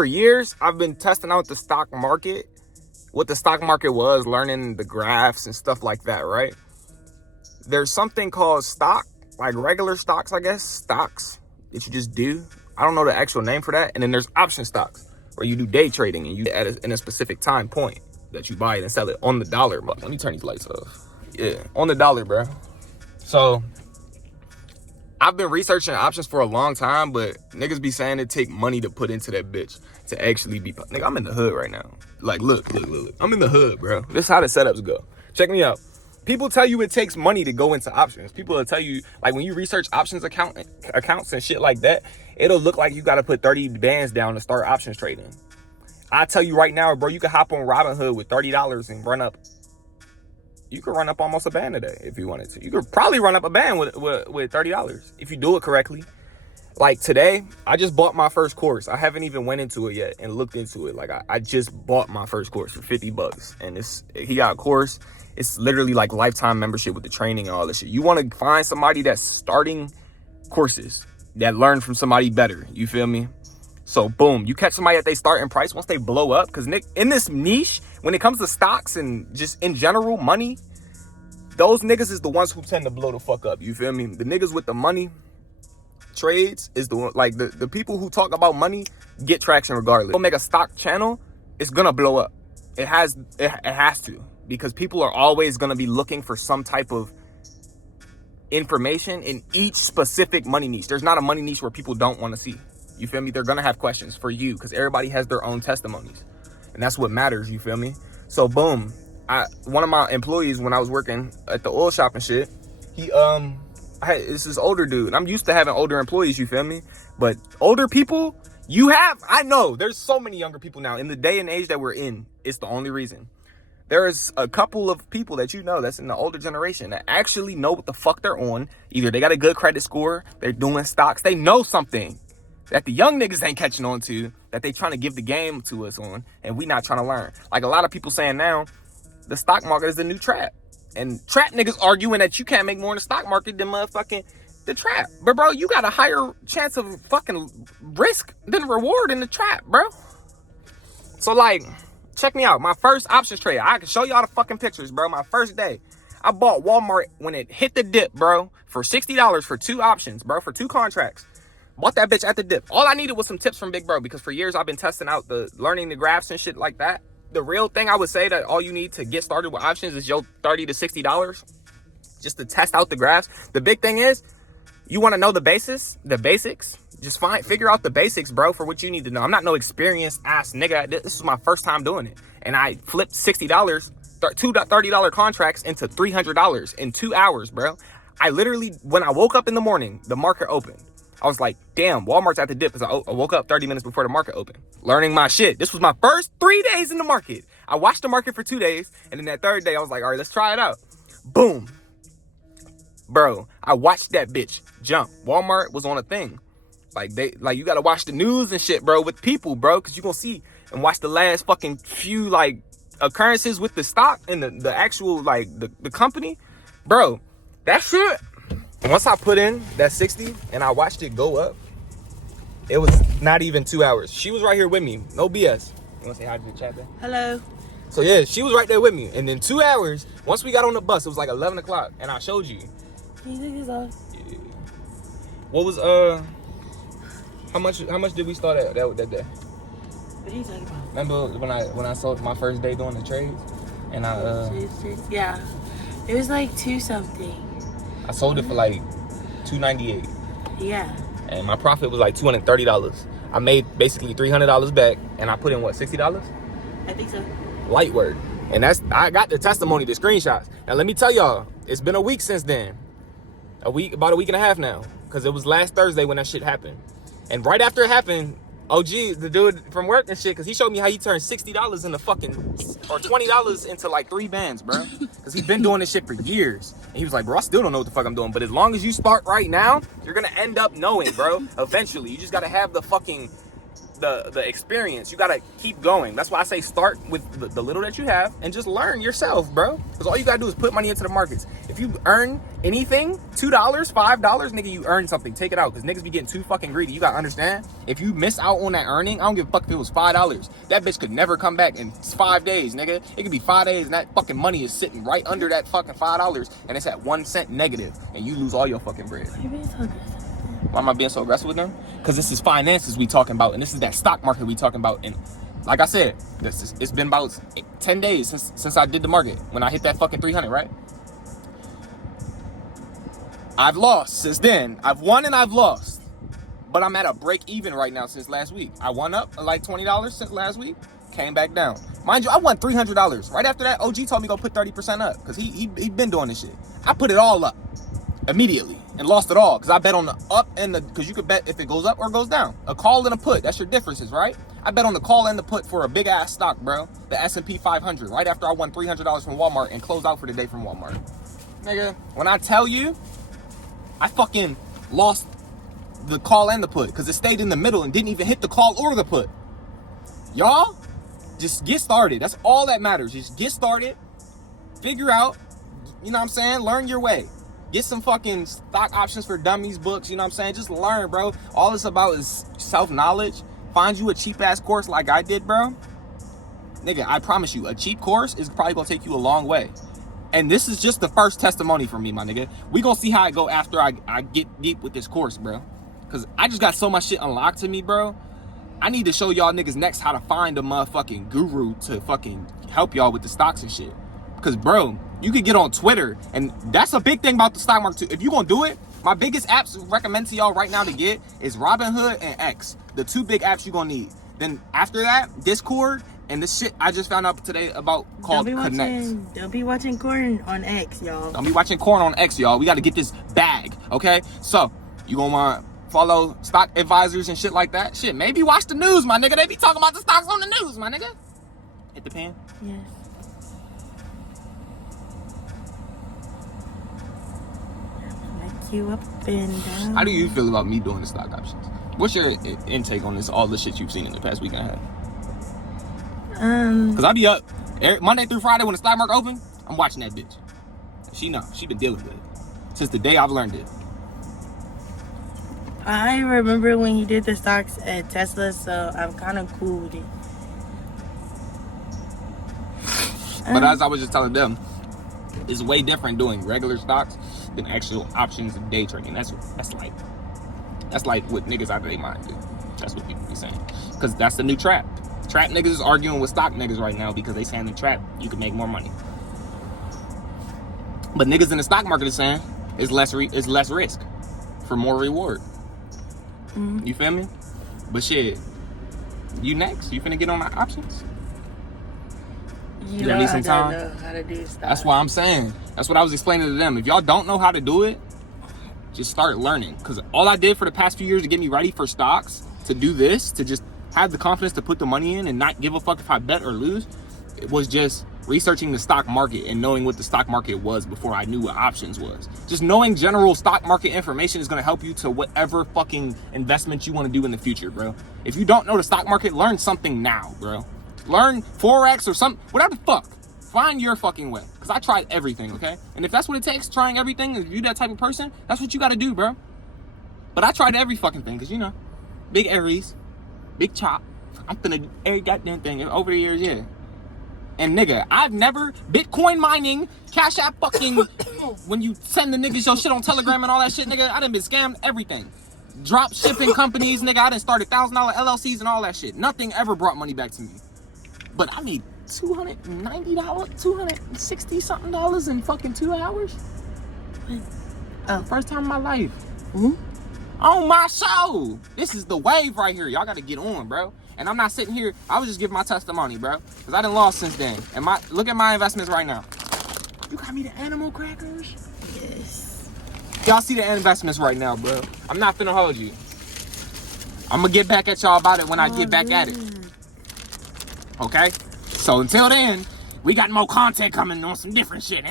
for years, I've been testing out the stock market, what the stock market was, learning the graphs and stuff like that, right? There's something called stock, like regular stocks, I guess, stocks that you just do. I don't know the actual name for that. And then there's option stocks where you do day trading and you in a specific time point that you buy it and sell it on the dollar. But let me turn these lights off. Yeah, on the dollar, bro. So I've been researching options for a long time, but niggas be saying it take money to put into that bitch to actually be, nigga, I'm in the hood right now. Like, look. I'm in the hood, bro. This is how the setups go. Check me out. People tell you it takes money to go into options. People will tell you, like, when you research options accounts and shit like that, it'll look like you got to put 30 bands down to start options trading. I tell you right now, bro, you can hop on Robinhood with $30 and run up. You could run up almost a band a day if you wanted to. You could probably run up a band with $30 if you do it correctly. Like today, I just bought my first course. I haven't even went into it yet and looked into it. Like I just bought my first course for $50, and he got a course. It's literally like lifetime membership with the training and all this shit. You want to find somebody that's starting courses that learn from somebody better. You feel me? So boom, you catch somebody at they starting price once they blow up. Because in this niche, when it comes to stocks and just in general money, those niggas is the ones who tend to blow the fuck up. You feel me? The niggas with the money trades is the one, like the people who talk about money get traction regardless. Go make a stock channel, it's gonna blow up. It has to, because people are always gonna be looking for some type of information in each specific money niche. There's not a money niche where people don't want to see. You feel me? They're gonna have questions for you because everybody has their own testimonies, and that's what matters. You feel me? So boom, one of my employees when I was working at the oil shop and shit, it's this older dude. I'm used to having older employees, you feel me? But older people, I know there's so many younger people now in the day and age that we're in. It's the only reason. There is a couple of people that you know that's in the older generation that actually know what the fuck they're on. Either they got a good credit score, they're doing stocks, they know something that the young niggas ain't catching on to, that they trying to give the game to us on, and we not trying to learn. Like a lot of people saying now, the stock market is the new trap. And trap niggas arguing that you can't make more in the stock market than motherfucking the trap. But bro, you got a higher chance of fucking risk than reward in the trap, bro. So like, check me out. My first options trade, I can show y'all the fucking pictures, bro. My first day, I bought Walmart when it hit the dip, bro, for $60 for 2 options, bro, for 2 contracts. Bought that bitch at the dip. All I needed was some tips from Big Bro, because for years I've been testing out learning the graphs and shit like that. The real thing I would say that all you need to get started with options is your $30 to $60 just to test out the graphs. The big thing is you want to know the basics. Just figure out the basics, bro, for what you need to know. I'm not no experienced ass nigga. This is my first time doing it. And I flipped $60, 2 $30 contracts into $300 in 2 hours, bro. I literally, when I woke up in the morning, the market opened. I was like, damn, Walmart's at the dip, because I woke up 30 minutes before the market opened. Learning my shit. This was my first 3 days in the market. I watched the market for 2 days, and then that third day, I was like, all right, let's try it out. Boom. Bro, I watched that bitch jump. Walmart was on a thing. Like, you gotta watch the news and shit, bro, with people, bro, because you gonna see and watch the last fucking few, like, occurrences with the stock and the actual, like, the company. Bro, that shit. Once I put in that 60 and I watched it go up, it was not even 2 hours. She was right here with me. No BS. You want to say hi to the chat there? Hello. So yeah, she was right there with me. And then 2 hours, once we got on the bus, it was like 11 o'clock. And I showed you. Can you take this off? Yeah. What was, how much did we start at that day? What are you talking about? Remember when I sold my first day doing the trades? And Trades? Yeah. It was like 2 something. I sold it for like $298. Yeah. And my profit was like $230. I made basically $300 back, and I put in what, $60? I think so. Light work. And I got the testimony, the screenshots. Now let me tell y'all, it's been a week since then. About a week and a half now, because it was last Thursday when that shit happened. And right after it happened, OG, the dude from work and shit, because he showed me how he turned $60 into fucking, or $20 into like 3 bands, bro. Because he's been doing this shit for years. And he was like, bro, I still don't know what the fuck I'm doing. But as long as you start right now, you're going to end up knowing, bro, eventually. You just got to have the fucking the experience. You gotta keep going. That's why I say start with the little that you have and just learn yourself, bro. Because all you gotta do is put money into the markets. If you earn anything, $2, $5, nigga, you earn something. Take it out, because niggas be getting too fucking greedy. You gotta understand. If you miss out on that earning, I don't give a fuck if it was $5. That bitch could never come back in 5 days, nigga. It could be 5 days, and that fucking money is sitting right under that fucking $5, and it's at 1 cent negative, and you lose all your fucking bread. Why am I being so aggressive with them? Because this is finances we talking about, and this is that stock market we talking about. And like I said, it's been about 10 days since I did the market, when I hit that fucking 300, right? I've lost since then. I've won and I've lost. But I'm at a break even right now since last week. I won up like $20 since last week, came back down. Mind you, I won $300. Right after that, OG told me go put 30% up, because he been doing this shit. I put it all up immediately and lost it all, because I bet on the up and the, because you could bet if it goes up or goes down. A call and a put, that's your differences, right? I bet on the call and the put for a big ass stock, bro. The S&P 500, right after I won $300 from Walmart and closed out for the day from Walmart. Nigga, when I tell you, I fucking lost the call and the put, because it stayed in the middle and didn't even hit the call or the put. Y'all, just get started. That's all that matters. Just get started, figure out, you know what I'm saying? Learn your way. Get some fucking stock options for dummies books, you know what I'm saying? Just learn, bro. All it's about is self-knowledge. Find you a cheap-ass course like I did, bro. Nigga, I promise you, a cheap course is probably gonna take you a long way. And this is just the first testimony for me, my nigga. We gonna see how I go after I get deep with this course, bro. Because I just got so much shit unlocked to me, bro. I need to show y'all niggas next how to find a motherfucking guru to fucking help y'all with the stocks and shit. Because, bro, you could get on Twitter, and that's a big thing about the stock market too. If you gonna do it, my biggest apps to recommend to y'all right now to get is Robinhood and X. The 2 big apps you gonna need. Then after that, Discord and this shit I just found out today about called Connect. Don't be watching corn on X, y'all. Don't be watching corn on X, y'all. We gotta get this bag, okay? So, you gonna wanna follow stock advisors and shit like that? Shit, maybe watch the news, my nigga. They be talking about the stocks on the news, my nigga. Hit the pan? Yes. You up and down. How do you feel about me doing the stock options? What's your intake on this? All the shit you've seen in the past week and a half. Because I be up Monday through Friday when the stock market open. I'm watching that bitch. She know. She been dealing with it since the day I've learned it. I remember when he did the stocks at Tesla, so I'm kind of cool with it. But as I was just telling them, it's way different doing regular stocks than actual options and day trading. That's like what niggas out of their mind do. That's what people be saying. Because that's the new trap. Trap niggas is arguing with stock niggas right now because they saying in trap you can make more money. But niggas in the stock market is saying it's less risk for more reward. Mm-hmm. You feel me? But shit, you next? You finna get on my options? You don't need some time. Know how to do stuff. That's why I'm saying. That's what I was explaining to them. If y'all don't know how to do it, just start learning. Because all I did for the past few years to get me ready for stocks, to do this, to just have the confidence to put the money in and not give a fuck if I bet or lose, it was just researching the stock market and knowing what the stock market was before I knew what options was. Just knowing general stock market information is going to help you to whatever fucking investment you want to do in the future, bro. If you don't know the stock market, learn something now, bro. Learn Forex or something, whatever the fuck. Find your fucking way. Because I tried everything, okay? And if that's what it takes, trying everything, if you're that type of person, that's what you got to do, bro. But I tried every fucking thing, because, you know, big Aries, big chop. I'm finna do every goddamn thing over the years, yeah. And nigga, I've never Bitcoin mining, Cash App fucking, when you send the niggas your shit on Telegram and all that shit, nigga, I done been scammed everything. Drop shipping companies, nigga, I done started $1,000 LLCs and all that shit. Nothing ever brought money back to me. But I made $290, $260 something in fucking 2 hours. First time in my life. Mm-hmm. On my show. This is the wave right here. Y'all gotta get on, bro. And I'm not sitting here. I was just giving my testimony, bro. Because I done lost since then. And look at my investments right now. You got me the animal crackers? Yes. Y'all see the investments right now, bro. I'm not finna hold you. I'm gonna get back at y'all about it when I get back at it. Okay? So until then, we got more content coming on some different shit.